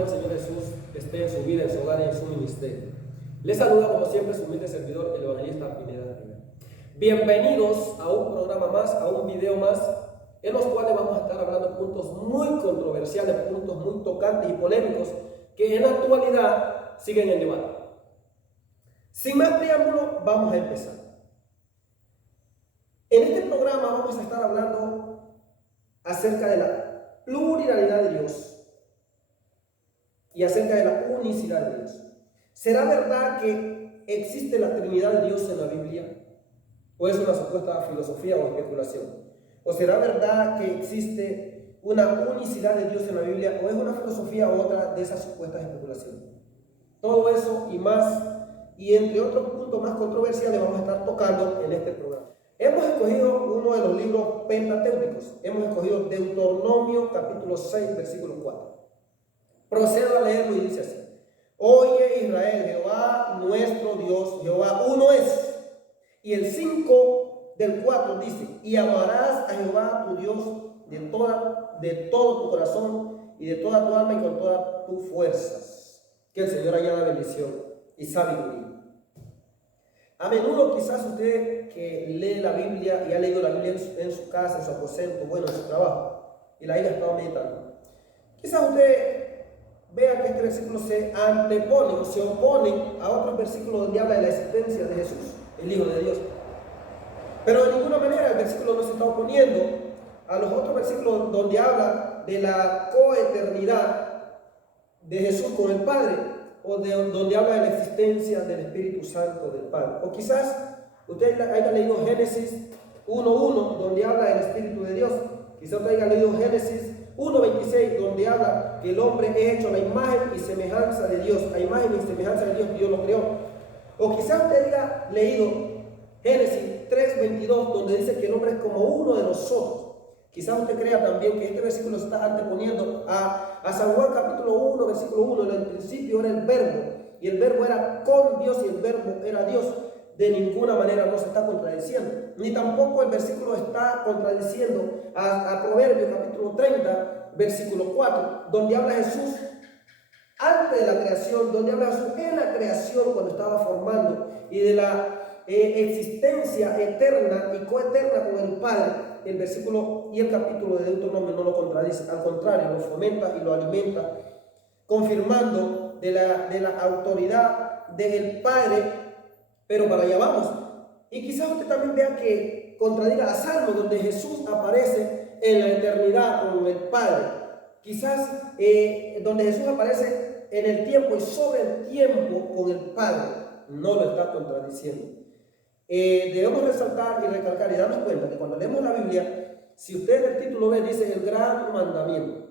del Señor Jesús esté en su vida, en su hogar y en su ministerio. Les saluda como siempre su humilde servidor, el evangelista Pineda Rivera. Bienvenidos a un programa más, a un video más, en los cuales vamos a estar hablando puntos muy controversiales, puntos muy tocantes y polémicos que en la actualidad siguen en debate. Sin más preámbulo, vamos a empezar. En este programa vamos a estar hablando acerca de la pluralidad de Dios y acerca de la unicidad de Dios. ¿Será verdad que existe la Trinidad de Dios en la Biblia? ¿O es una supuesta filosofía o especulación? ¿O será verdad que existe una unicidad de Dios en la Biblia? ¿O es una filosofía o otra de esas supuestas especulaciones? Todo eso y más, y entre otros puntos más controversiales, vamos a estar tocando en este programa. Hemos escogido uno de los libros pentateucos. Hemos escogido Deuteronomio capítulo 6, versículo 4. Procedo a leerlo y dice así: Oye Israel, Jehová nuestro Dios, Jehová uno es. Y el 5 del 4 dice: y amarás a Jehová tu Dios de todo tu corazón y de toda tu alma y con todas tus fuerzas. Que el Señor añada bendición y sabiduría. A menudo quizás usted que lee la Biblia y ha leído la Biblia en su casa, en su aposento, bueno, en su trabajo, y la haya estado meditando, quizás usted vea que este versículo se antepone o se opone a otros versículos donde habla de la existencia de Jesús, el Hijo de Dios. Pero de ninguna manera el versículo no se está oponiendo a los otros versículos donde habla de la coeternidad de Jesús con el Padre, o de donde habla de la existencia del Espíritu Santo del Padre. O quizás usted haya leído Génesis 1.1, donde habla del Espíritu de Dios. Quizás usted haya leído Génesis 1.26, donde habla que el hombre es hecho a la imagen y semejanza de Dios. A imagen y semejanza de Dios lo creó. O quizás usted haya leído Génesis 3.22, donde dice que el hombre es como uno de nosotros. Quizás usted crea también que este versículo se está anteponiendo a San Juan capítulo 1, versículo 1. En el principio era el verbo, y el verbo era con Dios, y el verbo era Dios. De ninguna manera no se está contradiciendo, ni tampoco el versículo está contradiciendo a Proverbios capítulo 30, versículo 4, donde habla Jesús antes de la creación, donde habla Jesús en la creación cuando estaba formando, y de la existencia eterna y coeterna con el Padre. El versículo y el capítulo de Deuteronomio no lo contradice, al contrario, lo fomenta y lo alimenta, confirmando de la autoridad del Padre. Pero para allá vamos. Y quizás usted también vea que contradiga a Salmo, donde Jesús aparece en la eternidad con el Padre. Quizás donde Jesús aparece en el tiempo y sobre el tiempo con el Padre. No lo está contradiciendo. Debemos resaltar y recalcar y darnos cuenta que cuando leemos la Biblia, si usted en el título ve, dice el gran mandamiento.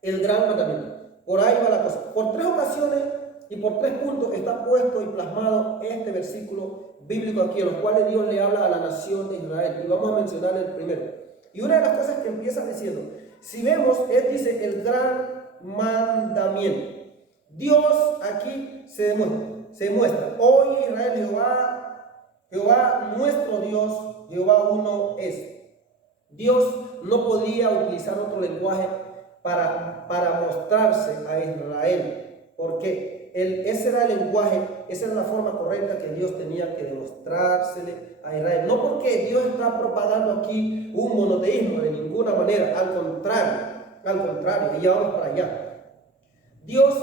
El gran mandamiento. Por ahí va la cosa. Por 3 ocasiones y por 3 puntos está puesto y plasmado este versículo bíblico aquí, en los cuales Dios le habla a la nación de Israel. Y vamos a mencionar el primero. Y una de las cosas que empieza diciendo, si vemos, él dice el gran mandamiento. Dios aquí se muestra. Oye Israel, Jehová nuestro Dios, Jehová uno es. Dios no podía utilizar otro lenguaje para mostrarse a Israel, porque ese era el lenguaje, esa era la forma correcta que Dios tenía que demostrársele a Israel. No porque Dios está propagando aquí un monoteísmo de ninguna manera, al contrario, y ya vamos para allá. Dios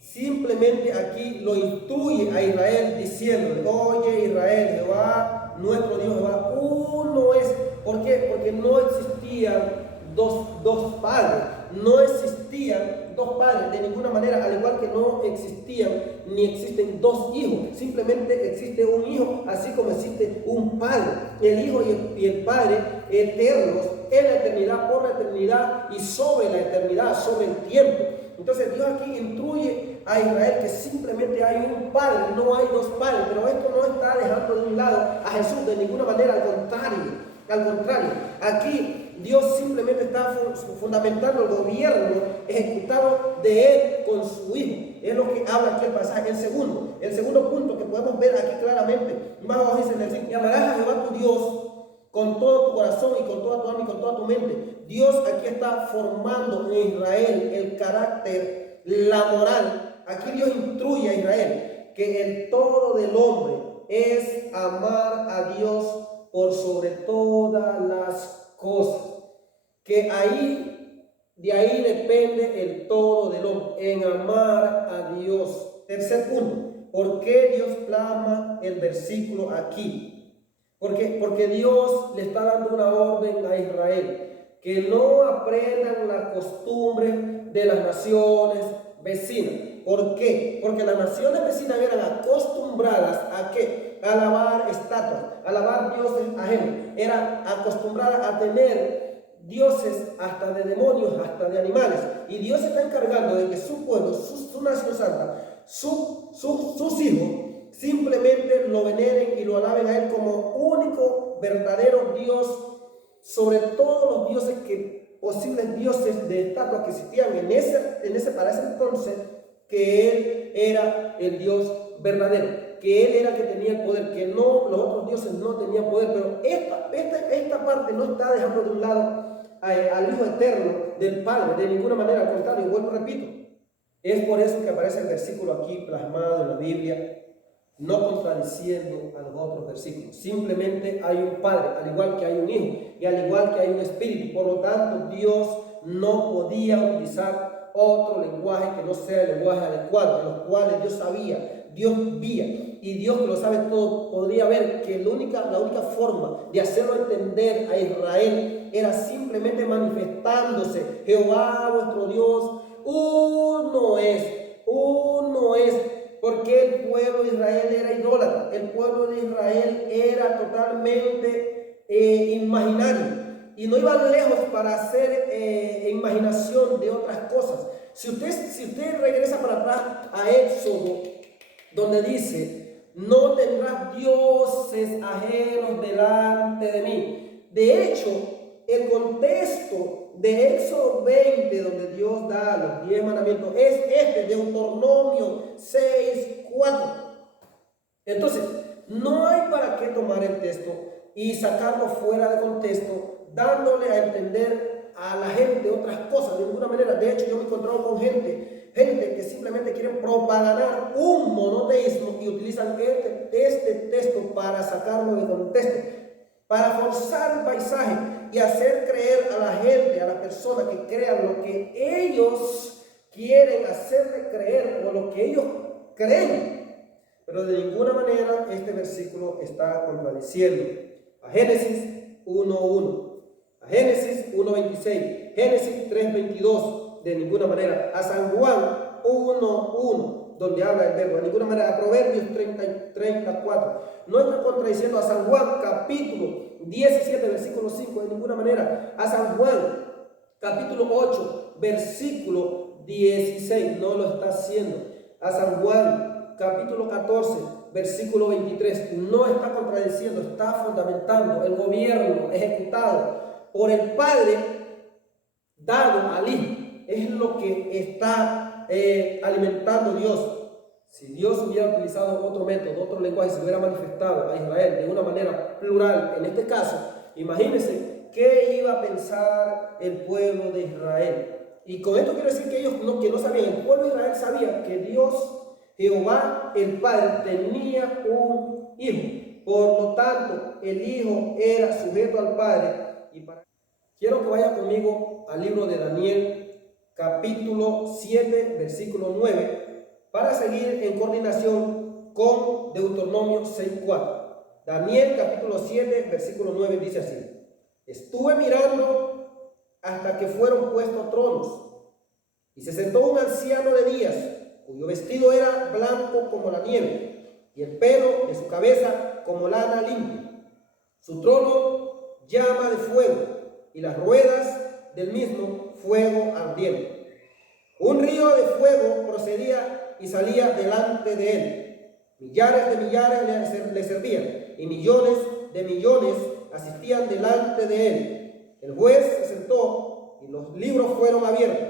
simplemente aquí lo instruye a Israel diciéndole: oye Israel, Jehová nuestro Dios, Jehová uno es. ¿Por qué? Porque no existían dos padres. No existían dos padres de ninguna manera, al igual que no existían ni existen 2 hijos. Simplemente existe un hijo, así como existe un padre. El hijo y el padre eternos en la eternidad, por la eternidad y sobre la eternidad, sobre el tiempo. Entonces Dios aquí instruye a Israel que simplemente hay un padre, no hay 2 padres. Pero esto no está dejando de un lado a Jesús de ninguna manera, al contrario. Aquí Dios simplemente está fundamentando el gobierno ejecutado de Él con su Hijo. Es lo que habla aquí el pasaje. El segundo punto que podemos ver aquí claramente, más abajo dice: y amarás a Jehová tu Dios con todo tu corazón y con toda tu alma y con toda tu mente. Dios aquí está formando en Israel el carácter la moral. Aquí Dios instruye a Israel que el todo del hombre es amar a Dios por sobre todas las cosas. Que de ahí depende el todo del hombre, en amar a Dios. Tercer punto, ¿por qué Dios plasma el versículo aquí? Porque Dios le está dando una orden a Israel, que no aprendan las costumbres de las naciones vecinas. ¿Por qué? Porque las naciones vecinas eran acostumbradas ¿a qué? A alabar estatuas, a alabar dioses ajenos. Eran acostumbradas a tener dioses hasta de demonios, hasta de animales. Y Dios se está encargando de que su pueblo, su nación santa, sus hijos, simplemente lo veneren y lo alaben a Él como único, verdadero Dios, sobre todos los dioses posibles dioses de estatuas que existían para ese entonces, que Él era el Dios verdadero, que Él era el que tenía el poder, que no, los otros dioses no tenían poder. Pero esta parte no está dejando de un lado al Hijo eterno del Padre, de ninguna manera. Al contrario, vuelvo y repito, es por eso que aparece el versículo aquí plasmado en la Biblia, no contradiciendo a los otros versículos. Simplemente hay un Padre, al igual que hay un Hijo, y al igual que hay un Espíritu. Por lo tanto, Dios no podía utilizar otro lenguaje que no sea el lenguaje adecuado, en los cuales Dios sabía, Dios vía, y Dios, que lo sabe todo, podría ver que la única forma de hacerlo entender a Israel era simplemente manifestándose: Jehová vuestro Dios, uno es. Porque el pueblo de Israel era idólatra, el pueblo de Israel era totalmente imaginario, y no iban lejos para hacer imaginación de otras cosas. Si usted regresa para atrás a Éxodo, donde dice: no tendrás dioses ajenos delante de mí. De hecho, el contexto de Éxodo 20, donde Dios da los 10 mandamientos, es Deuteronomio 6:4. Entonces, no hay para qué tomar el texto y sacarlo fuera de contexto, dándole a entender a la gente otras cosas de ninguna manera. De hecho, yo me he encontrado con gente que simplemente quieren propagandar un monoteísmo y utilizan este texto para sacarlo de contexto, para forzar el paisaje y hacer creer a la gente, a las personas, que crean lo que ellos quieren hacerle creer o lo que ellos creen. Pero de ninguna manera este versículo está contradiciendo a Génesis 1:1, a Génesis 1:26, Génesis 3:22, de ninguna manera, a San Juan 1:1, donde habla el verbo, de ninguna manera, a Proverbios 30:34. No está contradiciendo a San Juan capítulo 17, versículo 5, de ninguna manera, a San Juan capítulo 8, versículo 16, no lo está haciendo. A San Juan capítulo 14, versículo 23, no está contradiciendo, está fundamentando el gobierno ejecutado por el Padre dado al Hijo. Es lo que está alimentando Dios. Si Dios hubiera utilizado otro método, otro lenguaje, se hubiera manifestado a Israel de una manera plural, en este caso, imagínense qué iba a pensar el pueblo de Israel. Y con esto quiero decir que ellos que no sabían, el pueblo de Israel sabía que Dios, Jehová el Padre, tenía un hijo. Por lo tanto, el hijo era sujeto al Padre. Quiero que vaya conmigo al libro de Daniel, capítulo 7, versículo 9, para seguir en coordinación con Deuteronomio 6:4. Daniel, capítulo 7, versículo 9, dice así: estuve mirando hasta que fueron puestos tronos, y se sentó un anciano de días, cuyo vestido era blanco como la nieve, y el pelo de su cabeza como lana limpia. Su trono llama de fuego, y las ruedas del mismo fuego ardiente. Un río de fuego procedía y salía delante de él. Millares de millares le servían, y millones de millones asistían delante de él. El juez se sentó y los libros fueron abiertos.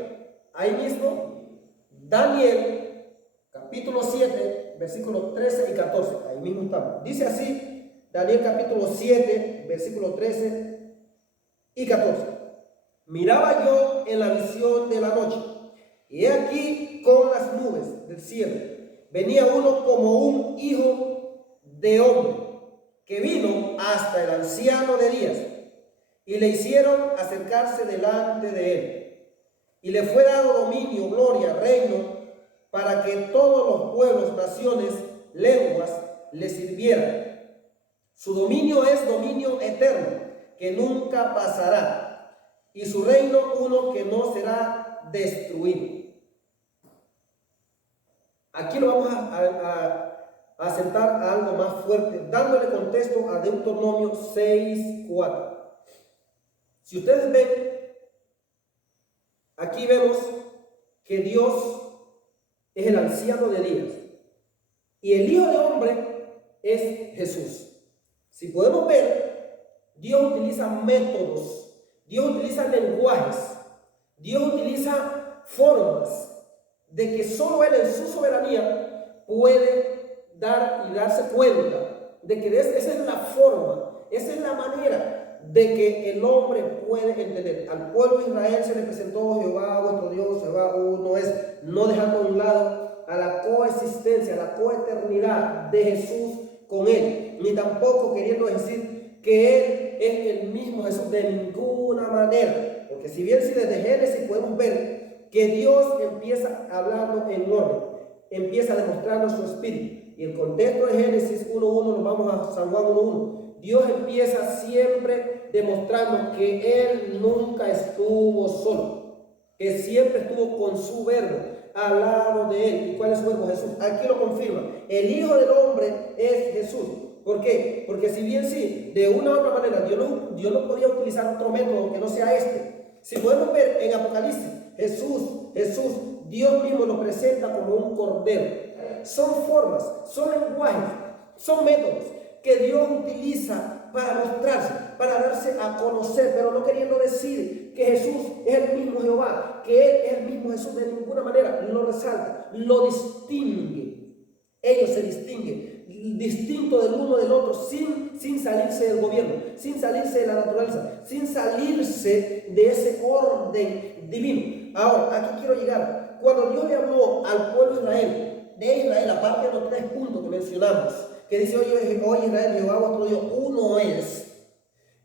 Ahí mismo, Daniel, capítulo 7, versículos 13 y 14. Ahí mismo estamos. Dice así, Daniel capítulo 7, versículos 13 y 14. Miraba yo en la visión de la noche, y he aquí nubes del cielo, venía uno como un hijo de hombre, que vino hasta el anciano de días, y le hicieron acercarse delante de él. Y le fue dado dominio, gloria, reino, para que todos los pueblos, naciones, lenguas le sirvieran. Su dominio es dominio eterno, que nunca pasará, y su reino uno que no será destruido. Aquí lo vamos a sentar a algo más fuerte, dándole contexto a Deuteronomio 6:4. Si ustedes ven, aquí vemos que Dios es el anciano de días y el Hijo de Hombre es Jesús. Si podemos ver, Dios utiliza métodos, Dios utiliza lenguajes, Dios utiliza formas de que solo Él en su soberanía puede dar y darse cuenta de que esa es la forma, esa es la manera de que el hombre puede entender. Al pueblo de Israel se le presentó Jehová vuestro Dios, Jehová uno es, no dejando a un lado a la coexistencia, a la coeternidad de Jesús con Él, ni tampoco queriendo decir que Él es el mismo Jesús de ninguna manera, porque si bien si desde Génesis podemos ver que Dios empieza hablando en orden, empieza demostrando su espíritu, y el contexto de Génesis 1:1 nos vamos a San Juan 1:1. Dios empieza siempre demostrando que Él nunca estuvo solo, que siempre estuvo con su verbo al lado de Él. ¿Y cuál es su verbo? Jesús. Aquí lo confirma. El Hijo del Hombre es Jesús. ¿Por qué? Porque si bien sí, de una u otra manera, Dios no podía utilizar otro método que no sea este. Si podemos ver en Apocalipsis, Jesús, Dios mismo lo presenta como un cordero. Son formas, son lenguajes, son métodos que Dios utiliza para mostrarse, para darse a conocer, pero no queriendo decir que Jesús es el mismo Jehová, que Él es el mismo Jesús, de ninguna manera lo resalta, lo distingue. Ellos se distinguen, distinto del uno del otro, sin salirse del gobierno, sin salirse de la naturaleza, sin salirse de ese orden divino. Ahora, aquí quiero llegar. Cuando Dios le habló al pueblo de Israel, aparte de los 3 puntos que mencionamos, que dice, oye Israel, Jehová vuestro Dios, uno es.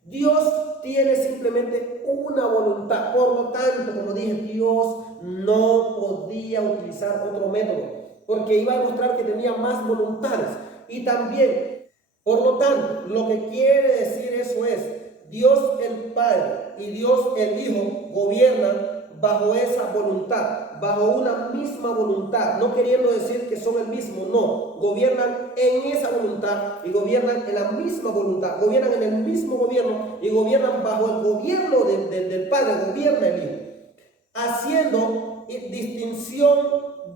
Dios tiene simplemente una voluntad. Por lo tanto, como dije, Dios no podía utilizar otro método, porque iba a demostrar que tenía más voluntades. Y también, por lo tanto, lo que quiere decir eso es, Dios el Padre y Dios el Hijo gobiernan bajo esa voluntad, bajo una misma voluntad, no queriendo decir que son el mismo, no, gobiernan en esa voluntad y gobiernan en la misma voluntad, gobiernan en el mismo gobierno y gobiernan bajo el gobierno del Padre, gobierna el Hijo, haciendo distinción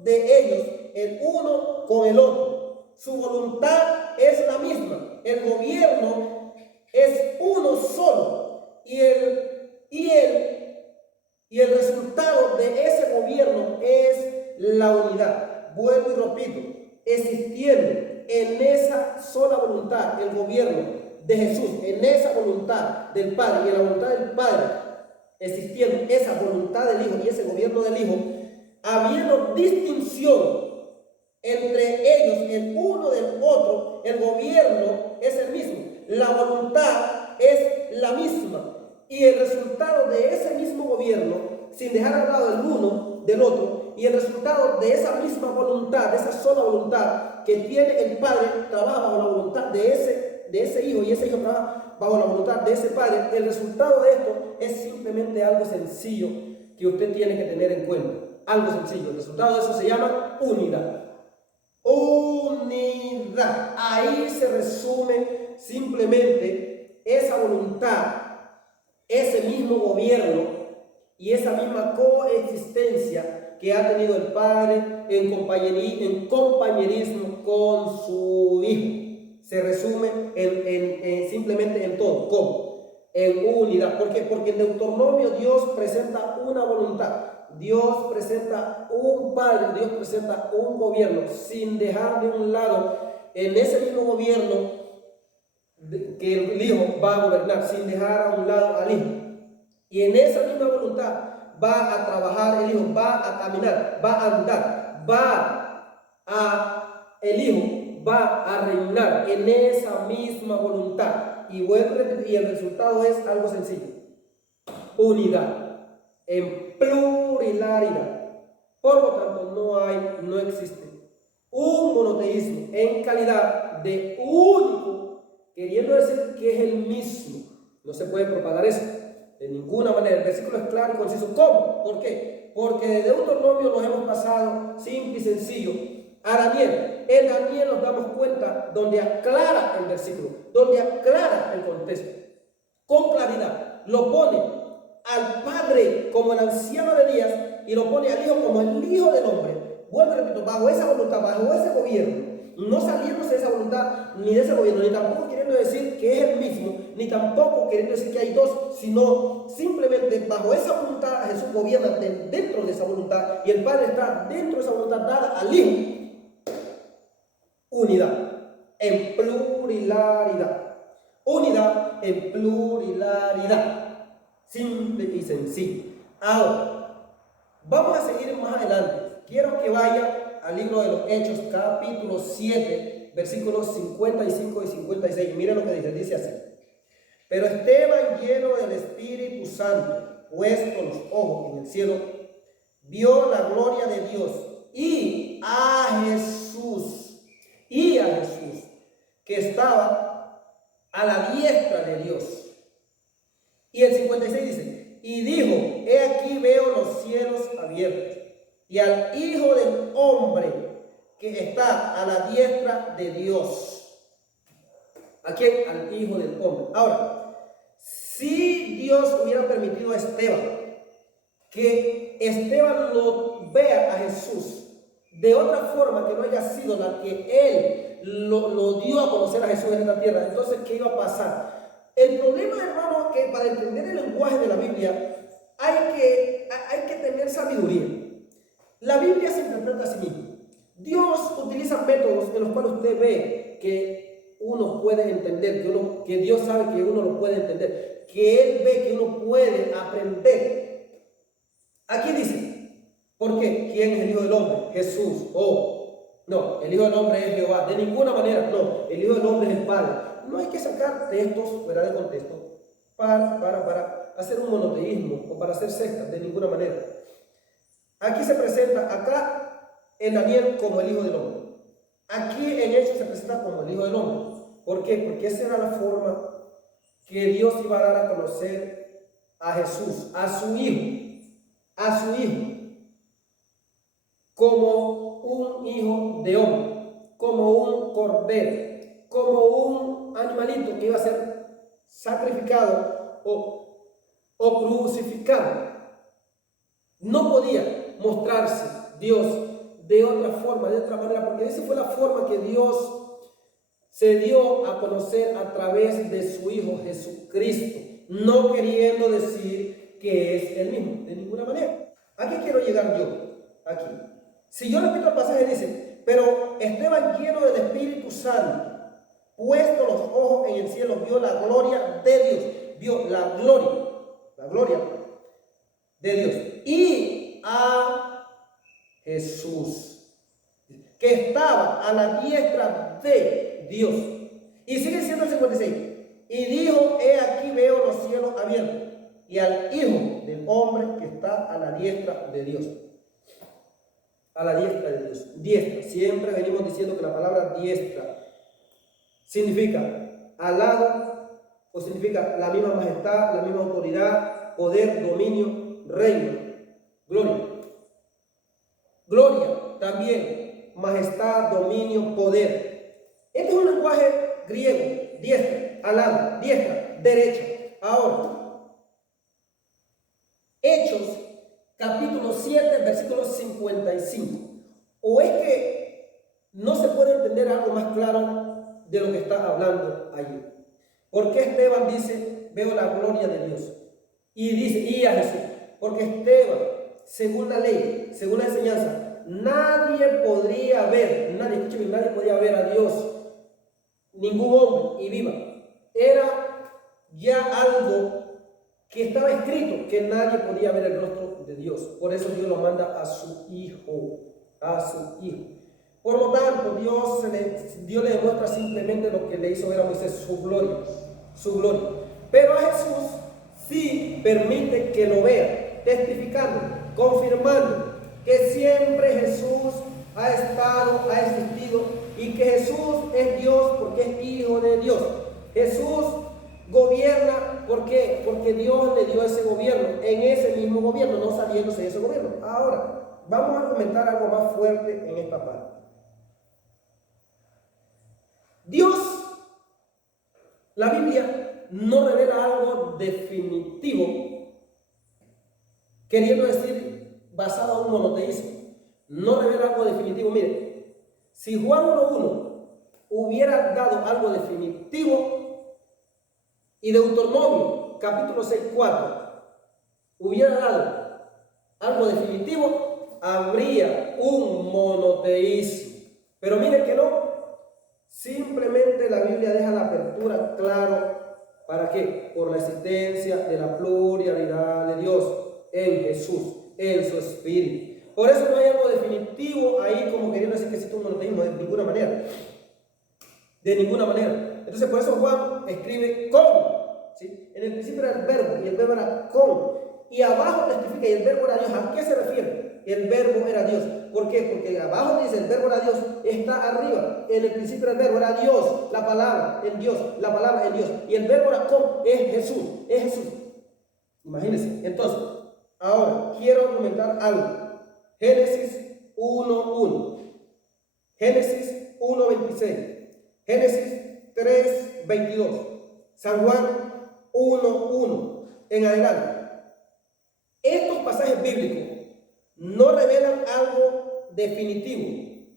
de ellos el uno con el otro. Su voluntad es la misma, el gobierno es uno solo y el resultado de ese gobierno es la unidad. Vuelvo y repito, existiendo en esa sola voluntad, el gobierno de Jesús, en esa voluntad del Padre y en la voluntad del Padre, existiendo esa voluntad del Hijo y ese gobierno del Hijo, habiendo distinción entre ellos, el uno del otro, el gobierno es el mismo, la voluntad es la misma. Y el resultado de ese mismo gobierno, sin dejar al lado el uno del otro, y el resultado de esa misma voluntad, de esa sola voluntad que tiene el Padre, trabaja bajo la voluntad de ese Hijo, y ese Hijo trabaja bajo la voluntad de ese Padre. El resultado de esto es simplemente algo sencillo que usted tiene que tener en cuenta. Algo sencillo. El resultado de eso se llama unidad. Unidad. Ahí se resume simplemente esa voluntad, ese mismo gobierno y esa misma coexistencia que ha tenido el Padre en compañerismo con su Hijo. Se resume simplemente en todo. ¿Cómo? En unidad. ¿Por qué? Porque en Deuteronomio Dios presenta una voluntad. Dios presenta un Padre, Dios presenta un gobierno, sin dejar de un lado en ese mismo gobierno que el Hijo va a gobernar, sin dejar a un lado al Hijo. Y en esa misma voluntad va a trabajar el Hijo, va a caminar, va a andar, el Hijo va a reinar en esa misma voluntad. Y vuelvo a repetir, y el resultado es algo sencillo: unidad en pluralidad. Por lo tanto, no existe un monoteísmo en calidad de único, queriendo decir que es el mismo. No se puede propagar eso de ninguna manera. El versículo es claro y conciso. ¿Cómo? ¿Por qué? Porque de Deuteronomio nos hemos pasado simple y sencillo a Daniel. En Daniel nos damos cuenta donde aclara el versículo, donde aclara el contexto con claridad. Lo pone al Padre como el anciano de días y lo pone al Hijo como el Hijo del hombre. Vuelvo, repito, bajo esa voluntad, bajo ese gobierno, no saliéndose de esa voluntad ni de ese gobierno, ni tampoco queriendo decir que es el mismo, ni tampoco queriendo decir que hay dos, sino simplemente bajo esa voluntad Jesús gobierna dentro de esa voluntad y el Padre está dentro de esa voluntad dada al Hijo. Unidad en pluralidad. Unidad en pluralidad. Simple y sencillo. Ahora, vamos a seguir más adelante. Quiero que vaya al libro de los Hechos, capítulo 7, versículos 55 y 56. Miren lo que dice así. Pero Esteban, lleno del Espíritu Santo, puesto los ojos en el cielo, vio la gloria de Dios y a Jesús, que estaba a la diestra de Dios. Y el 56 dice: y dijo, he aquí veo los cielos abiertos y al Hijo del Hombre que está a la diestra de Dios. ¿A quién? Al Hijo del Hombre. Ahora, si Dios hubiera permitido a Esteban que Esteban lo vea a Jesús de otra forma que no haya sido la que él lo dio a conocer a Jesús en esta tierra, entonces ¿qué iba a pasar? El problema, hermano, es que para entender el lenguaje de la Biblia hay que tener sabiduría. La Biblia se interpreta a sí misma. Dios utiliza métodos en los cuales usted ve que uno puede entender, que Dios sabe que uno lo puede entender, que Él ve que uno puede aprender. Aquí dice, ¿por qué? ¿Quién es el Hijo del Hombre? Jesús. No, el Hijo del Hombre es Jehová. De ninguna manera, no. El Hijo del Hombre es el Padre. No hay que sacar textos fuera de contexto para hacer un monoteísmo o para hacer sectas, de ninguna manera. Aquí se presenta, acá en Daniel, como el Hijo del Hombre. Aquí en Hechos se presenta como el Hijo del Hombre. ¿Por qué? Porque esa era la forma que Dios iba a dar a conocer a Jesús, a su Hijo, como un hijo de hombre, como un cordero, como un animalito que iba a ser sacrificado o crucificado. No podía mostrarse Dios de otra forma, de otra manera, porque esa fue la forma que Dios se dio a conocer a través de su Hijo Jesucristo, no queriendo decir que es el mismo, de ninguna manera. ¿A qué quiero llegar yo? Aquí. Si yo repito el pasaje, dice, pero Esteban, lleno del Espíritu Santo, puesto los ojos en el cielo, vio la gloria de Dios, vio la gloria de Dios y a Jesús, que estaba a la diestra de Dios. Y sigue siendo el 56. Y dijo, he aquí veo los cielos abiertos y al Hijo del Hombre que está a la diestra de Dios. A la diestra de Dios. Diestra. Siempre venimos diciendo que la palabra diestra significa al lado, o significa la misma majestad, la misma autoridad, poder, dominio, reino, gloria. Gloria también, majestad, dominio, poder. Este es un lenguaje griego: diestra, al lado, diestra, derecha. Ahora, Hechos, capítulo 7, versículo 55. ¿O es que no se puede entender algo más claro de lo que está hablando allí? ¿Por qué Esteban dice, veo la gloria de Dios? Y dice, y a Jesús. Porque Esteban, según la ley, según la enseñanza, nadie podía ver a Dios, ningún hombre, y viva. Era ya algo que estaba escrito, que nadie podía ver el rostro de Dios. Por eso Dios lo manda a su Hijo a su Hijo. Por lo tanto, Dios le demuestra simplemente lo que le hizo ver a Moisés, su gloria, su gloria. Pero a Jesús sí permite que lo vea, testificando, confirmando que siempre Jesús ha estado, ha existido, y que Jesús es Dios porque es Hijo de Dios. Jesús gobierna, ¿por qué? Porque Dios le dio ese gobierno, en ese mismo gobierno, no saliéndose de ese gobierno. Ahora, vamos a comentar algo más fuerte en esta parte. Dios, la Biblia no revela algo definitivo, queriendo decir basado en un monoteísmo. No revela algo definitivo. Mire, si Juan 1:1 hubiera dado algo definitivo y Deuteronomio capítulo 6:4 hubiera dado algo definitivo, habría un monoteísmo. Pero mire que no. Simplemente la Biblia deja la apertura claro. ¿Para qué? Por la existencia de la pluralidad de Dios en Jesús, en su Espíritu. Por eso no hay algo definitivo ahí como queriendo decir que existe un monoteísmo, de ninguna manera. De ninguna manera. Entonces por eso Juan escribe con. ¿Sí? En el principio era el verbo y el verbo era con. Y abajo testifica, y el verbo era Dios. ¿A qué se refiere? El verbo era Dios. ¿Por qué? Porque abajo dice el verbo era Dios, está arriba. En el principio el verbo era Dios, la palabra en Dios, la palabra en Dios. Y el verbo era con, es Jesús, es Jesús. Imagínense. Entonces, ahora quiero comentar algo. Génesis 1:1, Génesis 1:26, Génesis 3:22, San Juan 1:1 en adelante. Estos pasajes bíblicos no revelan algo definitivo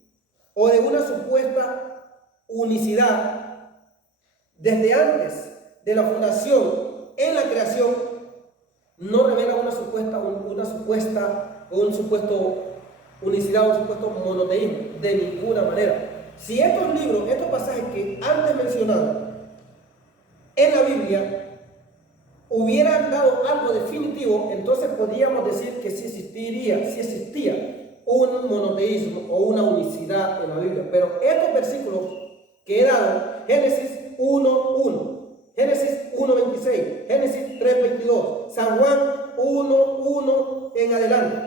o de una supuesta unicidad desde antes de la fundación en la creación. No revela un supuesto unicidad o un supuesto monoteísmo de ninguna manera. Si estos libros, estos pasajes que antes mencionados en la Biblia hubieran dado algo definitivo, entonces podríamos decir que sí existía un monoteísmo o una unicidad en la Biblia. Pero estos versículos que he dado, Génesis 1:1, Génesis 1:26, Génesis 3:22, San Juan 1:1 en adelante,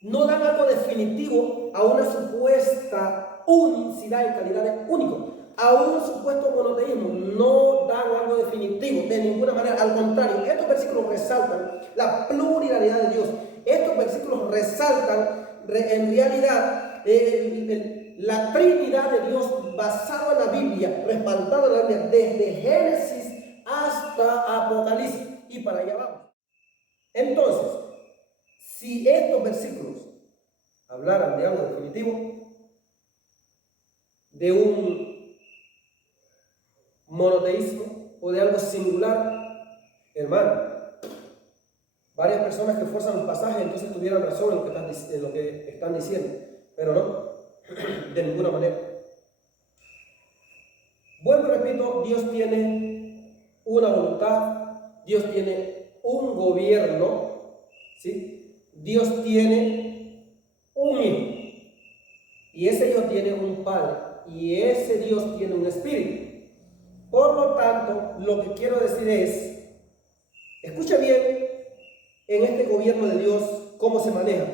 no dan algo definitivo a una supuesta unicidad en calidad de único. A un supuesto monoteísmo no dan algo definitivo de ninguna manera. Al contrario, estos versículos resaltan la pluralidad de Dios. Estos versículos resaltan en realidad la Trinidad de Dios basada en la Biblia, respaldada en la Biblia, desde Génesis hasta Apocalipsis. Y para allá vamos. Entonces, si estos versículos hablaran de algo definitivo, de un monoteísmo o de algo singular, hermano, varias personas que fuerzan los pasajes entonces tuvieran razón en lo que están diciendo, pero no, de ninguna manera. Vuelvo y repito, Dios tiene una voluntad, Dios tiene un gobierno, ¿sí? Dios tiene un hijo, y ese hijo tiene un padre, y ese Dios tiene un espíritu. Por lo tanto, lo que quiero decir es, escucha bien en este gobierno de Dios cómo se maneja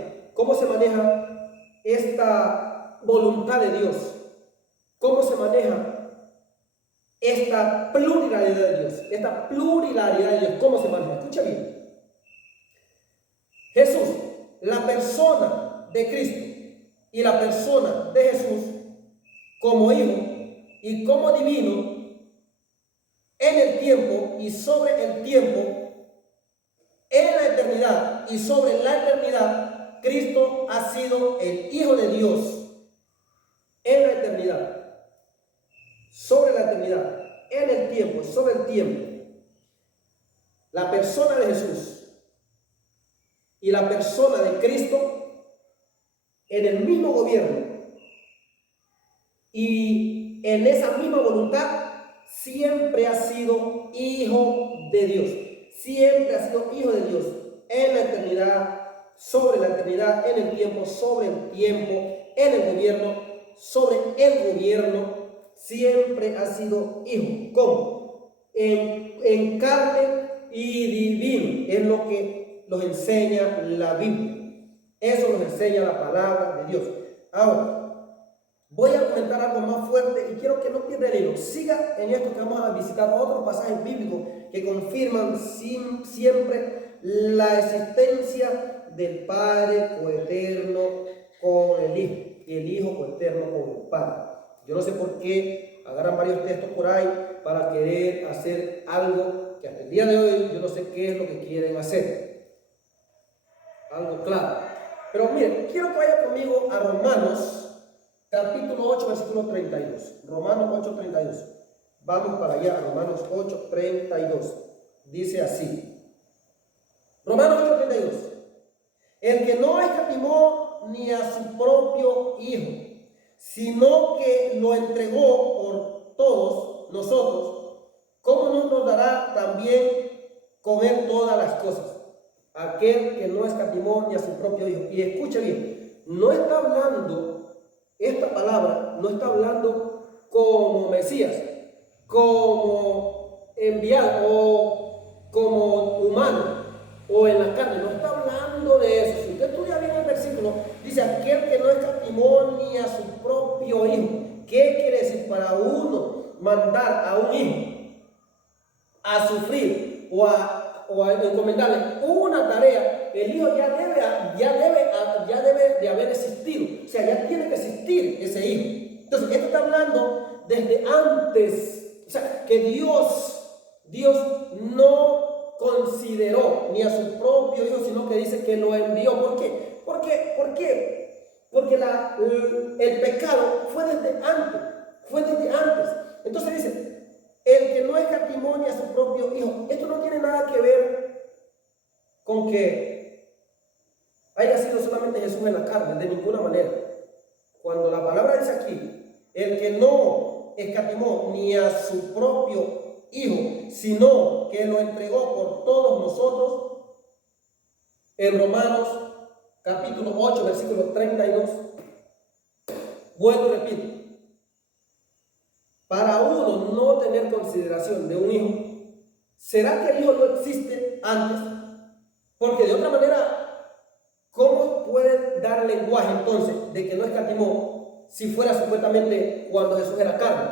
esta voluntad de Dios, cómo se maneja esta pluralidad de Dios, cómo se maneja. Escucha bien. Jesús, la persona de Cristo y la persona de Jesús como hijo y como divino, en el tiempo y sobre el tiempo, en la eternidad y sobre la eternidad, Cristo ha sido el Hijo de Dios. En la eternidad, sobre la eternidad, en el tiempo, sobre el tiempo, la persona de Jesús y la persona de Cristo en el mismo gobierno y en esa misma voluntad, siempre ha sido hijo de Dios. Siempre ha sido hijo de Dios en la eternidad, sobre la eternidad, en el tiempo, sobre el tiempo, en el gobierno, sobre el gobierno, siempre ha sido hijo. ¿Cómo? En carne y divino. Es lo que nos enseña la Biblia. Eso nos enseña la palabra de Dios. Ahora, voy a comentar algo más fuerte y quiero que no pierda el hilo. Siga en esto que vamos a visitar otros pasajes bíblicos que confirman siempre la existencia del Padre coeterno con el Hijo y el Hijo coeterno con el Padre. Yo no sé por qué agarran varios textos por ahí para querer hacer algo que hasta el día de hoy yo no sé qué es lo que quieren hacer. Algo claro. Pero miren, quiero que vaya conmigo a Romanos, capítulo 8, versículo 32. Romanos 8, 32. Vamos para allá, Romanos 8, 32. Dice así. Romanos 8, 32. El que no escatimó ni a su propio Hijo, sino que lo entregó por todos nosotros, ¿cómo no nos dará también con él todas las cosas? Aquel que no escatimó ni a su propio Hijo. Y escuche bien, no está hablando, esta palabra no está hablando como Mesías, como enviado o como humano o en la carne. No está hablando de eso. Si usted estudia bien el versículo, dice aquel que no escatimó ni a su propio Hijo. ¿Qué quiere decir? Para uno mandar a un hijo a sufrir o a encomendarle una tarea, el hijo ya debe de haber existido. O sea, ya tiene que existir ese hijo. Entonces, esto está hablando desde antes. O sea, que Dios no consideró ni a su propio hijo, sino que dice que lo envió. ¿Por qué? ¿Por qué? Porque el pecado fue desde antes. Entonces dice, el que no escatimó ni a su propio Hijo. Esto no tiene nada que ver con que haya sido solamente Jesús en la carne, de ninguna manera. Cuando la palabra dice aquí, el que no escatimó ni a su propio Hijo, sino que lo entregó por todos nosotros, en Romanos capítulo 8, versículo 32, vuelvo y repito, para uno no tener consideración de un hijo, ¿será que el hijo no existe antes? Porque de otra manera, ¿cómo puede dar lenguaje entonces de que no escatimó si fuera supuestamente cuando Jesús era carne?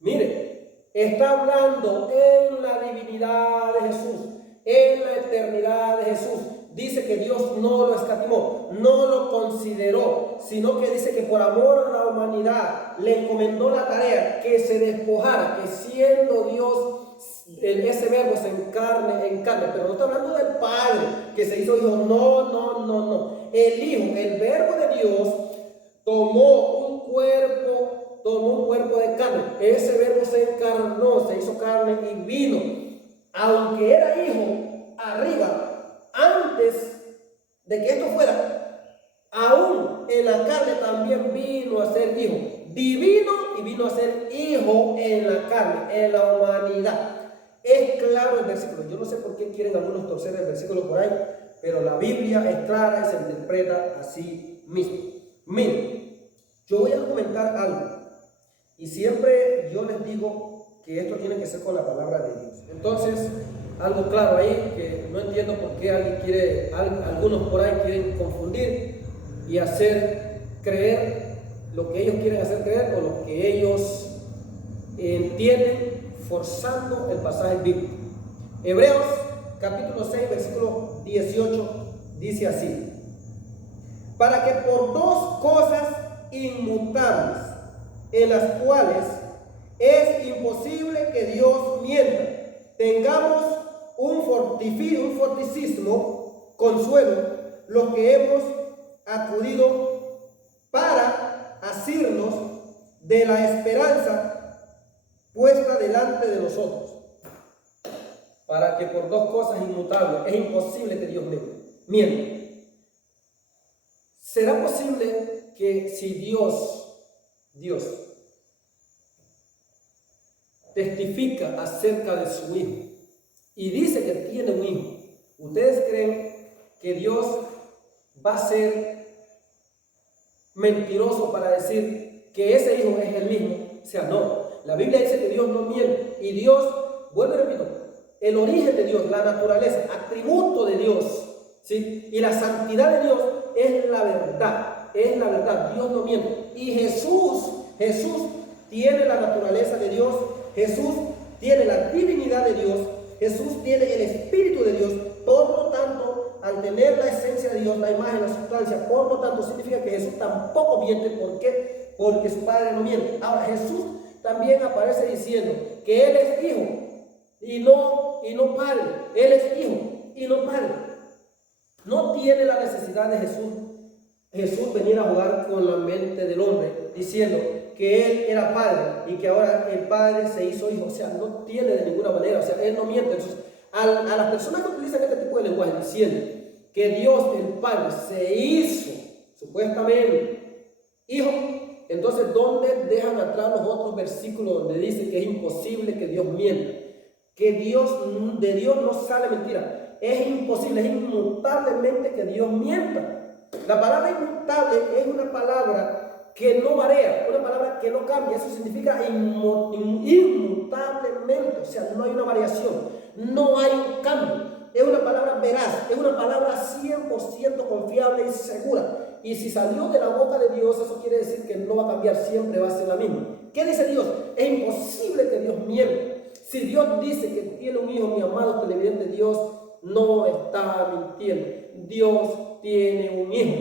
Mire, está hablando en la divinidad de Jesús, en la eternidad de Jesús. Dice que Dios no lo escatimó, no lo consideró, sino que dice que por amor a la humanidad le encomendó la tarea que se despojara, que siendo Dios, ese verbo se encarne, pero no está hablando del Padre que se hizo hijo, no. El Hijo, el verbo de Dios, tomó un cuerpo de carne. Ese verbo se encarnó, se hizo carne y vino. Aunque era hijo arriba, antes de que esto fuera, aún en la carne también vino a ser hijo. Divino y vino a ser hijo en la carne, en la humanidad. Es claro el versículo. Yo no sé por qué quieren algunos torcer el versículo por ahí, pero la Biblia es clara y se interpreta así mismo. Miren, yo voy a comentar algo y siempre yo les digo que esto tiene que ser con la palabra de Dios. Entonces, algo claro ahí que no entiendo por qué algunos por ahí quieren confundir y hacer creer lo que ellos quieren hacer creer o lo que ellos entienden, forzando el pasaje bíblico. Hebreos capítulo 6, versículo 18 dice así: para que por dos cosas inmutables, en las cuales es imposible que Dios mienta, tengamos un fortísimo consuelo, los que hemos acudido para asirnos de la esperanza puesta delante de nosotros. Para que por dos cosas inmutables es imposible que Dios mienta. ¿Será posible que si Dios testifica acerca de su hijo y dice que tiene un hijo, ustedes creen que Dios va a ser mentiroso para decir que ese hijo es el mismo. O sea, no. La Biblia dice que Dios no miente. Y Dios, vuelvo y repito, el origen de Dios, la naturaleza, atributo de Dios, ¿sí? Y la santidad de Dios es la verdad. Es la verdad. Dios no miente. Y Jesús tiene la naturaleza de Dios. Jesús tiene la divinidad de Dios. Jesús tiene el Espíritu de Dios. Por lo tanto, al tener la esencia de Dios, la imagen, la sustancia, por lo tanto significa que Jesús tampoco miente. ¿Por qué? Porque su Padre no miente. Ahora, Jesús también aparece diciendo que Él es hijo y no padre. Él es hijo y no padre. No tiene la necesidad de Jesús venir a jugar con la mente del hombre diciendo que Él era padre y que ahora el Padre se hizo hijo. O sea, no tiene de ninguna manera. O sea, Él no miente. Entonces, a las personas que utilizan este tipo de lenguaje diciendo que Dios el Padre se hizo supuestamente hijo, entonces ¿dónde dejan atrás los otros versículos donde dice que es imposible que Dios mienta? Que de Dios no sale mentira. Es imposible, es inmutablemente que Dios mienta. La palabra inmutable es una palabra que no varía, una palabra que no cambia. Eso significa inmutablemente. O sea, no hay una variación, no hay un cambio. Es una palabra veraz, es una palabra 100% confiable y segura. Y si salió de la boca de Dios, eso quiere decir que no va a cambiar, siempre va a ser la misma. ¿Qué dice Dios? Es imposible que Dios mienta. Si Dios dice que tiene un hijo, mi amado televidente, Dios no está mintiendo. Dios tiene un hijo.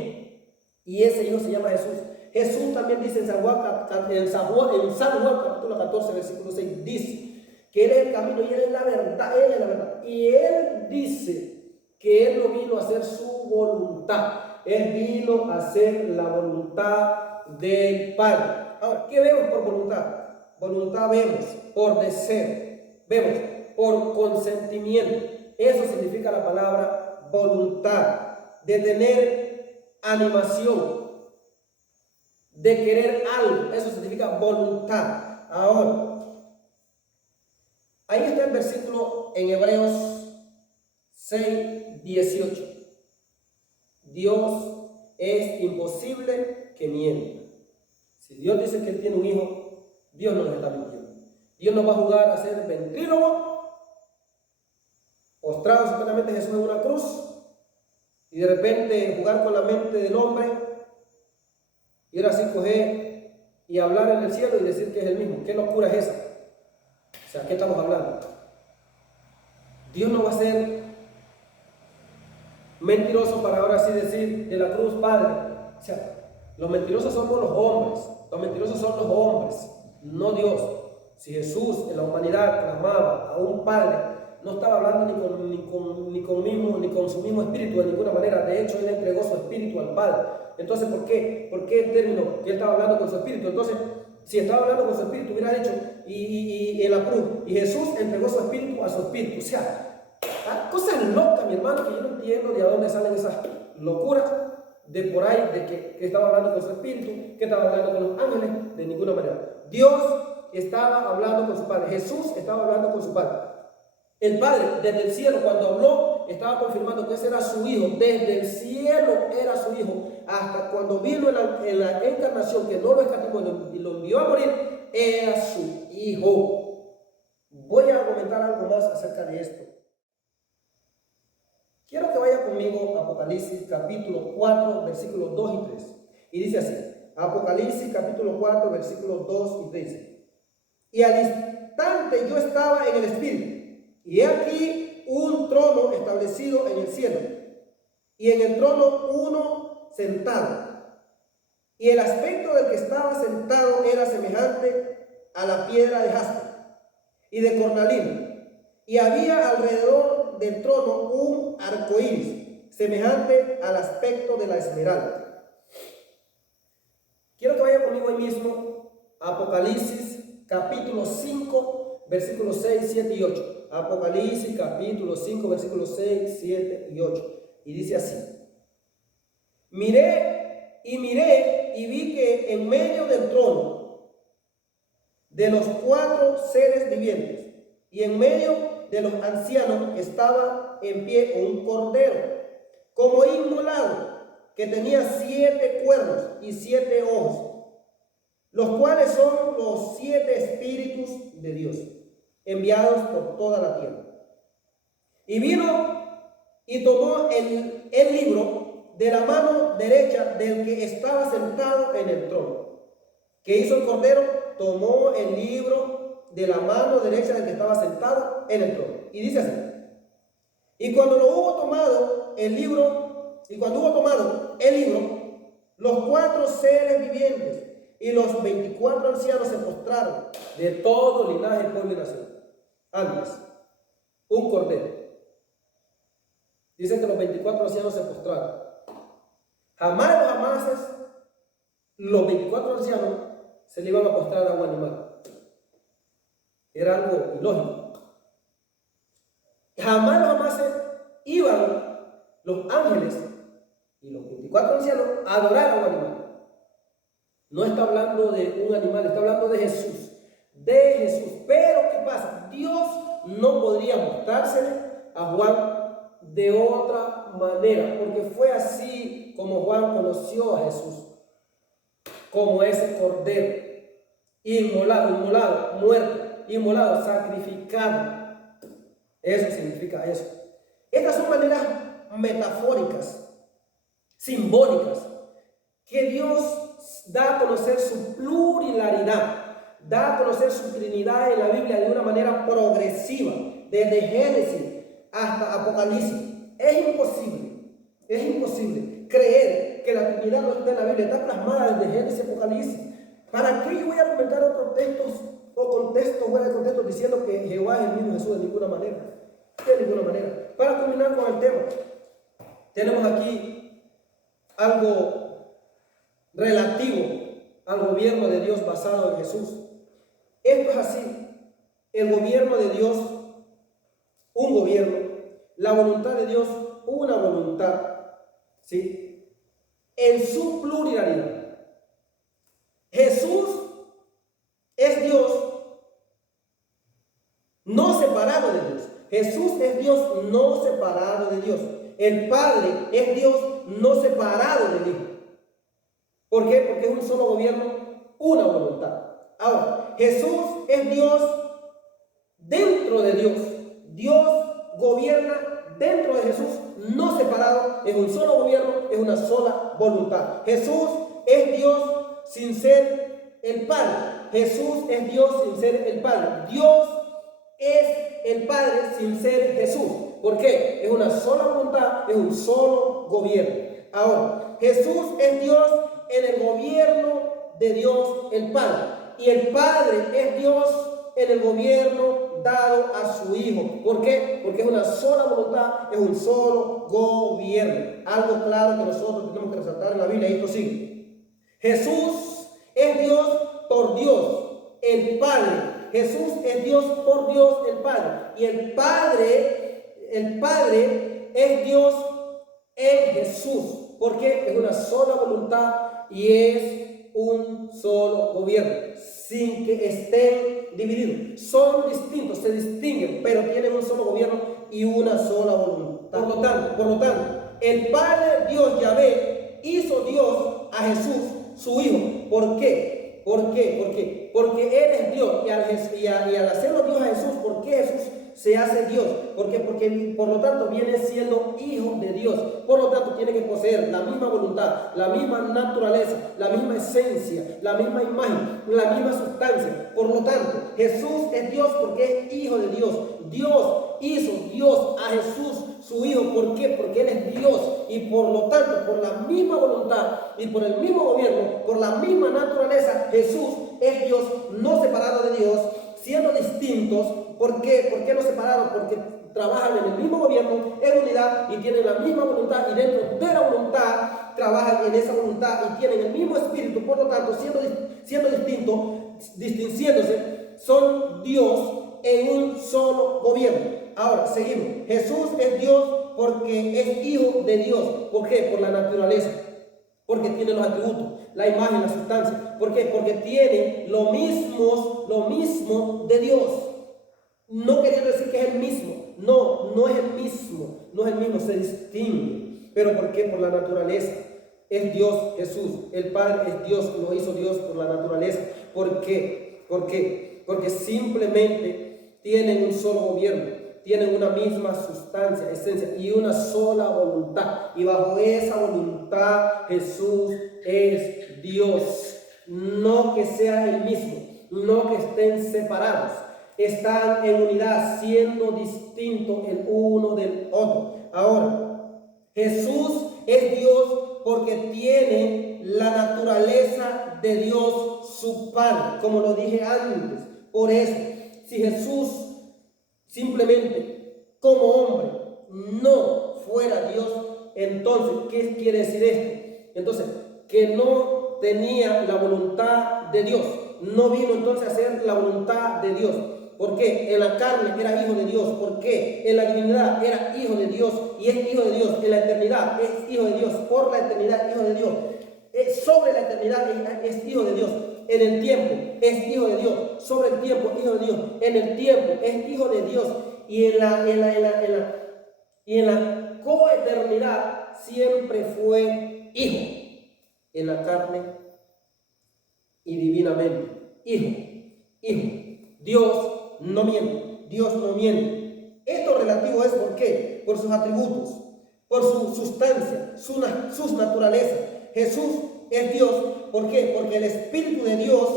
Y ese hijo se llama Jesús. Jesús también dice en San Juan capítulo 14, versículo 6, dice que Él es el camino y Él es la verdad, Él es la verdad. Y Él dice que Él no vino a hacer su voluntad, Él vino a hacer la voluntad del Padre. Ahora, ¿qué vemos por voluntad? Voluntad vemos por deseo, vemos por consentimiento. Eso significa la palabra voluntad, de tener animación, de querer algo. Eso significa voluntad. Ahora, ahí está el versículo en Hebreos 6, 18. Dios es imposible que mienta. Si Dios dice que Él tiene un hijo, Dios no nos está mintiendo. Dios no va a jugar a ser ventrílogo, postrado supuestamente Jesús en una cruz, y de repente jugar con la mente del hombre, y ahora sí coger y hablar en el cielo y decir que es el mismo. ¿Qué locura es esa? O sea, ¿qué estamos hablando? Dios no va a ser mentiroso para ahora sí decir de la cruz, Padre. O sea, los mentirosos somos los hombres. Los mentirosos son los hombres, no Dios. Si Jesús en la humanidad clamaba a un Padre, no estaba hablando ni con su mismo espíritu de ninguna manera. De hecho, Él entregó su espíritu al Padre. Entonces, ¿por qué? ¿Por qué el término que Él estaba hablando con su espíritu? Entonces, si estaba hablando con su espíritu, hubiera dicho, y en la cruz, y Jesús entregó su espíritu a su espíritu. O sea, cosas locas, mi hermano, que yo no entiendo de dónde salen esas locuras de por ahí, de que estaba hablando con su espíritu, que estaba hablando con los ángeles, de ninguna manera. Dios estaba hablando con su Padre. Jesús estaba hablando con su Padre. El Padre, desde el cielo, cuando habló, estaba confirmando que ese era su Hijo. Desde el cielo era su Hijo. Hasta cuando vino en la encarnación, que no lo escatimó y lo envió a morir, era su Hijo. Voy a comentar algo más acerca de esto. Quiero que vaya conmigo a Apocalipsis capítulo 4, versículos 2 y 3. Y dice así, Apocalipsis capítulo 4, versículos 2 y 3. Y al instante yo estaba en el Espíritu, y he aquí un trono establecido en el cielo, y en el trono uno sentado. Y el aspecto del que estaba sentado era semejante a la piedra de jaspe y de cornalina. Y había alrededor del trono un arco iris, semejante al aspecto de la esmeralda. Quiero que vaya conmigo ahí mismo a Apocalipsis capítulo 5, versículos 6, 7 y 8. Apocalipsis capítulo 5, versículos 6, 7 y 8. Y dice así: miré y vi que en medio del trono de los 4 seres vivientes y en medio de los ancianos estaba en pie un cordero como inmolado, que tenía 7 cuernos y 7 ojos, los cuales son los 7 espíritus de Dios, enviados por toda la tierra. Y vino y tomó el libro de la mano derecha del que estaba sentado en el trono. ¿Qué hizo el Cordero? Tomó el libro de la mano derecha del que estaba sentado en el trono. Y dice así: y cuando hubo tomado el libro, los 4 seres vivientes y los 24 ancianos se postraron de todo linaje, pueblo y nación. Antes, un cordero. Dice que los 24 ancianos se postraron. Jamás los 24 ancianos se le iban a postrar a un animal. Era algo ilógico. Jamás iban los ángeles y los 24 ancianos a adorar a un animal. No está hablando de un animal, está hablando de Jesús. Pero ¿qué pasa? Dios no podría mostrársele a Juan de otra manera, porque fue así como Juan conoció a Jesús, como ese cordero, inmolado, muerto, inmolado, sacrificado. Eso significa eso. Estas son maneras metafóricas, simbólicas, que Dios da a conocer su pluralidad, da a conocer su Trinidad en la Biblia de una manera progresiva, desde Génesis hasta Apocalipsis. Es imposible creer que la Trinidad no está en la Biblia, está plasmada desde Génesis y Apocalipsis. ¿Para qué yo voy a argumentar otros textos o contextos diciendo que Jehová es el mismo Jesús? De ninguna manera. Para terminar con el tema, tenemos aquí algo relativo al gobierno de Dios basado en Jesús. Esto es así. El gobierno de Dios, un gobierno. La voluntad de Dios, una voluntad. ¿Sí? En su pluralidad. Jesús es Dios no separado de Dios. Jesús es Dios no separado de Dios. El Padre es Dios no separado del Hijo. ¿Por qué? Porque es un solo gobierno, una voluntad. Ahora, Jesús es Dios dentro de Dios. Dios gobierna dentro de Jesús, no separado, es un solo gobierno, es una sola voluntad. Jesús es Dios sin ser el Padre. Jesús es Dios sin ser el Padre. Dios es el Padre sin ser Jesús. ¿Por qué? Es una sola voluntad, es un solo gobierno. Ahora, Jesús es Dios en el gobierno de Dios el Padre. Y el Padre es Dios en el gobierno dado a su Hijo. ¿Por qué? Porque es una sola voluntad, es un solo gobierno. Algo claro que nosotros tenemos que resaltar en la Biblia, y esto sigue. Jesús es Dios por Dios, el Padre. Jesús es Dios por Dios, el Padre. Y el Padre es Dios en Jesús. Porque es una sola voluntad y es un solo gobierno, sin que estén divididos. Son distintos, se distinguen, pero tienen un solo gobierno y una sola voluntad. Por lo tanto, el Padre Dios Yahvé hizo Dios a Jesús, su Hijo. ¿Por qué? Porque Él es Dios, y al hacerlo Dios a Jesús, ¿por qué Jesús se hace Dios? Porque por lo tanto viene siendo hijo de Dios. Por lo tanto tiene que poseer la misma voluntad, la misma naturaleza, la misma esencia, la misma imagen, la misma sustancia. Por lo tanto, Jesús es Dios porque es hijo de Dios. Dios hizo Dios a Jesús, su Hijo. ¿Por qué? Porque Él es Dios, y por lo tanto, por la misma voluntad y por el mismo gobierno, por la misma naturaleza, Jesús es Dios no separado de Dios, siendo distintos. ¿Por qué? ¿Por qué no separados? Porque trabajan en el mismo gobierno, en unidad, y tienen la misma voluntad, y dentro de la voluntad trabajan en esa voluntad y tienen el mismo espíritu. Por lo tanto, siendo distintos, distinguiéndose, son Dios en un solo gobierno. Ahora, seguimos. Jesús es Dios porque es hijo de Dios. ¿Por qué? Por la naturaleza. Porque tiene los atributos, la imagen, la sustancia. ¿Por qué? Porque tiene lo mismo de Dios. No queriendo decir que es el mismo. No es el mismo. No es el mismo, se distingue. ¿Pero por qué? Por la naturaleza. es Dios Jesús. El Padre es Dios, lo hizo Dios por la naturaleza. ¿Por qué? ¿Por qué? Porque simplemente tienen un solo gobierno, tienen una misma sustancia, esencia y una sola voluntad. Y bajo esa voluntad Jesús es Dios. No que sea el mismo, no que estén separados. Están en unidad, siendo distintos el uno del otro. Ahora, Jesús es Dios porque tiene la naturaleza de Dios su Padre, como lo dije antes. Por eso, si Jesús simplemente como hombre no fuera Dios, entonces, ¿qué quiere decir esto? Entonces, que no tenía la voluntad de Dios, no vino entonces a hacer la voluntad de Dios. ¿Por qué? En la carne era hijo de Dios. ¿Por qué? En la divinidad era hijo de Dios y es hijo de Dios. En la eternidad es hijo de Dios. Por la eternidad hijo de Dios. Sobre la eternidad es hijo de Dios. En el tiempo es hijo de Dios. Sobre el tiempo hijo de Dios. En el tiempo es hijo de Dios. Y en la coeternidad siempre fue hijo. En la carne y divinamente. Hijo. Dios no miente, Dios no miente. Esto relativo es ¿por qué? Por sus atributos, por su sustancia, sus naturalezas. Jesús es Dios, ¿por qué? Porque el Espíritu de Dios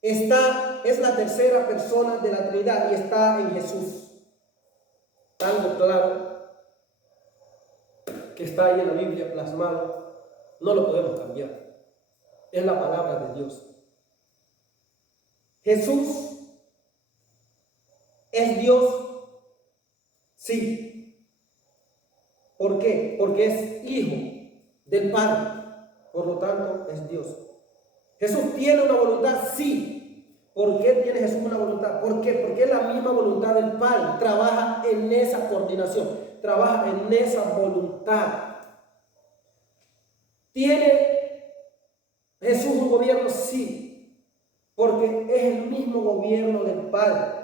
es la tercera persona de la Trinidad y está en Jesús. Algo claro que está ahí en la Biblia plasmado, no lo podemos cambiar. Es la palabra de Dios. Jesús ¿es Dios? Sí. ¿Por qué? Porque es hijo del Padre. Por lo tanto, es Dios. ¿Jesús tiene una voluntad? Sí. ¿Por qué tiene Jesús una voluntad? ¿Por qué? Porque es la misma voluntad del Padre. Trabaja en esa coordinación. Trabaja en esa voluntad. ¿Tiene Jesús un gobierno? Sí. Porque es el mismo gobierno del Padre.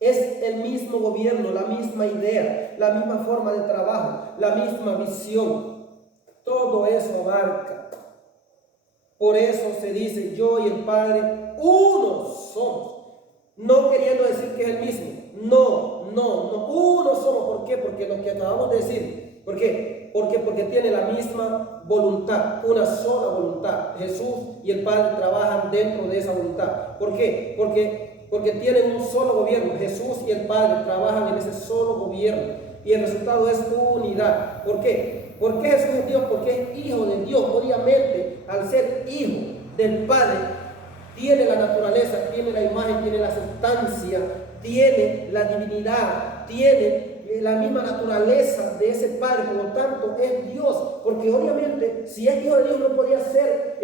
Es el mismo gobierno, la misma idea, la misma forma de trabajo, la misma visión. Todo eso abarca. Por eso se dice yo y el Padre uno somos. No queriendo decir que es el mismo. No. Uno somos. ¿Por qué? Porque lo que acabamos de decir. ¿Por qué? Porque tiene la misma voluntad, una sola voluntad. Jesús y el Padre trabajan dentro de esa voluntad. ¿Por qué? Porque tienen un solo gobierno. Jesús y el Padre trabajan en ese solo gobierno. Y el resultado es unidad. ¿Por qué? ¿Por qué Jesús es Dios? Porque es hijo de Dios. Obviamente, al ser hijo del Padre, tiene la naturaleza, tiene la imagen, tiene la sustancia, tiene la divinidad, tiene la misma naturaleza de ese Padre. Por lo tanto, es Dios. Porque obviamente, si es hijo de Dios, no podía ser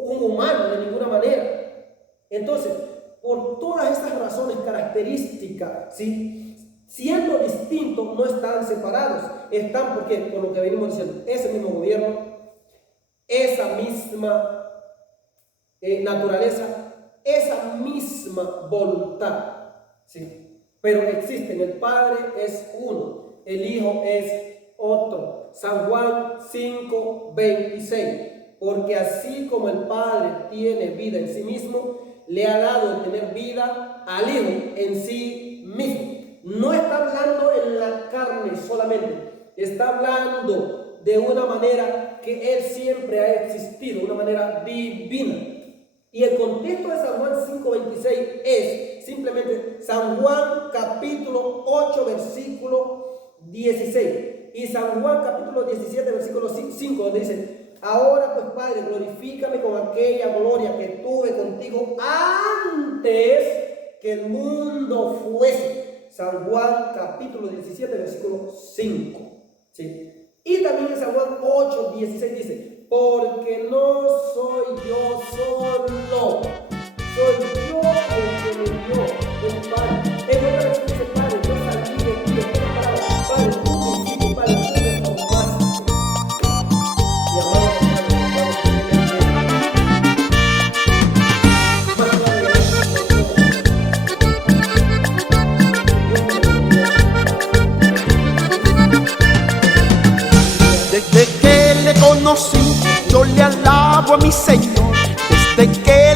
un humano de ninguna manera. Entonces, por todas estas razones características, ¿sí? Siendo distintos, no están separados. Están, ¿por qué? Por lo que venimos diciendo, ese mismo gobierno, esa misma naturaleza, esa misma voluntad, ¿sí? Pero existen, el Padre es uno, el Hijo es otro. San Juan 5:26, porque así como el Padre tiene vida en sí mismo, le ha dado el tener vida al Hijo en sí mismo. No está hablando en la carne solamente, está hablando de una manera que Él siempre ha existido, una manera divina. Y el contexto de San Juan 5:26 es simplemente San Juan capítulo 8 versículo 16 y San Juan capítulo 17 versículo 5, donde dice: ahora pues Padre, glorifícame con aquella gloria que tuve contigo antes que el mundo fuese. San Juan capítulo 17 versículo 5, ¿sí? Y también en San Juan 8:16 dice: porque no soy yo solo, soy yo el que me dio el Padre. En otra vez dice: Padre, yo salí de ti, estoy parado. Padre, tú me hiciste, Padre, tú me formaste. Y ahora de que alabo a mi Señor desde que